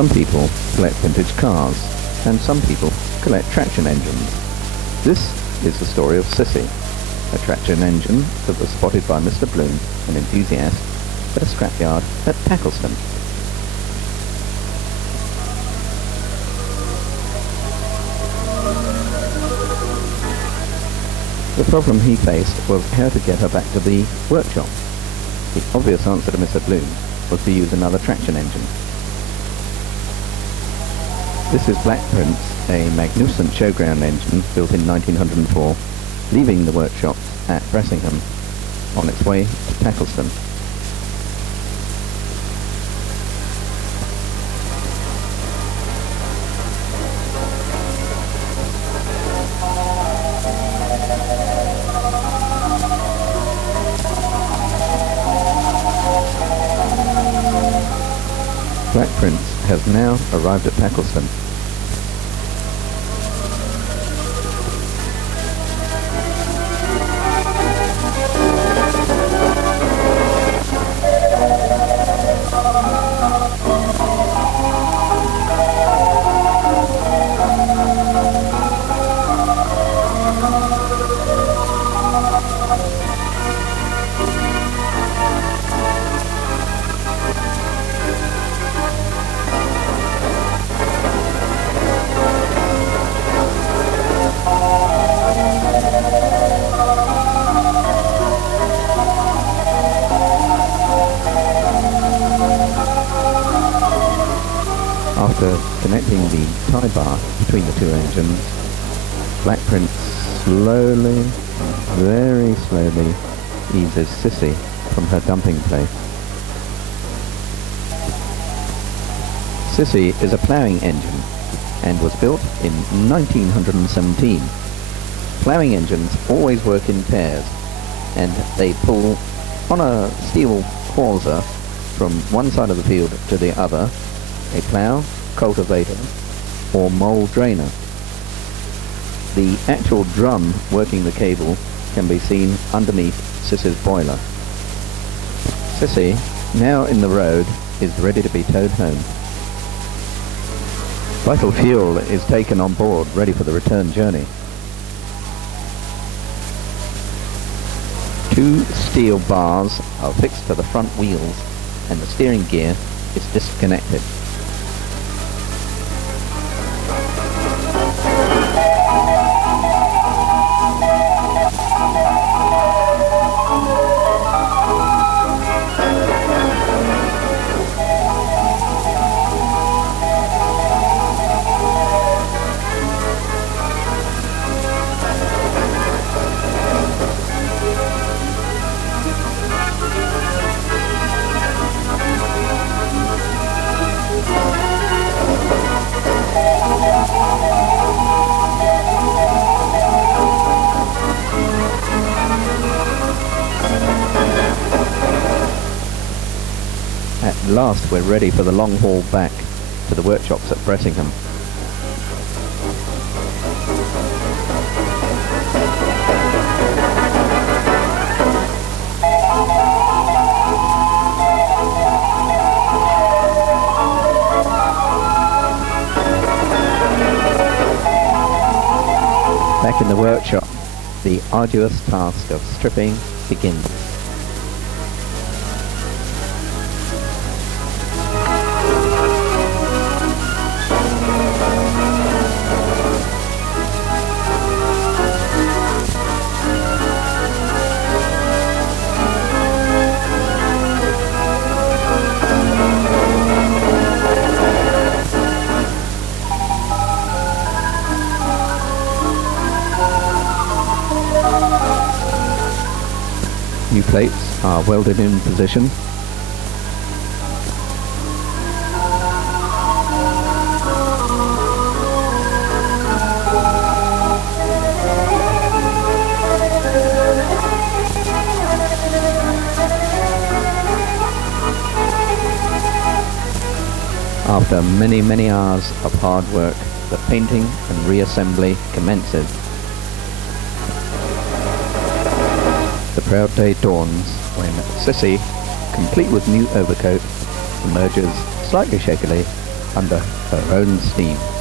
Some people collect vintage cars, and some people collect traction engines. This is the story of Cissy, a traction engine that was spotted by Mr. Bloom, an enthusiast, at a scrapyard at Packleston. The problem he faced was how to get her back to the workshop. The obvious answer to Mr. Bloom was to use another traction engine. This is Black Prince, a magnificent showground engine built in 1904, leaving the workshop at Bressingham on its way to Packleston. Black Prince has now arrived at Packleston. After connecting the tie bar between the two engines, Black Prince slowly, very slowly, eases Cissy from her dumping place. Cissy is a ploughing engine and was built in 1917. Ploughing engines always work in pairs, and they pull on a steel hawser from one side of the field to the other, a plough, cultivator, or mole drainer. The actual drum working the cable can be seen underneath Cissy's boiler. Cissy, now in the road, is ready to be towed home. Vital fuel is taken on board, ready for the return journey. Two steel bars are fixed to the front wheels, and the steering gear is disconnected. At last we're ready for the long haul back to the workshops at Bressingham. Back in the workshop, the arduous task of stripping begins. New plates are welded in position. After many hours of hard work, the painting and reassembly commences. The proud day dawns when Cissy, complete with new overcoat, emerges slightly shakily under her own steam.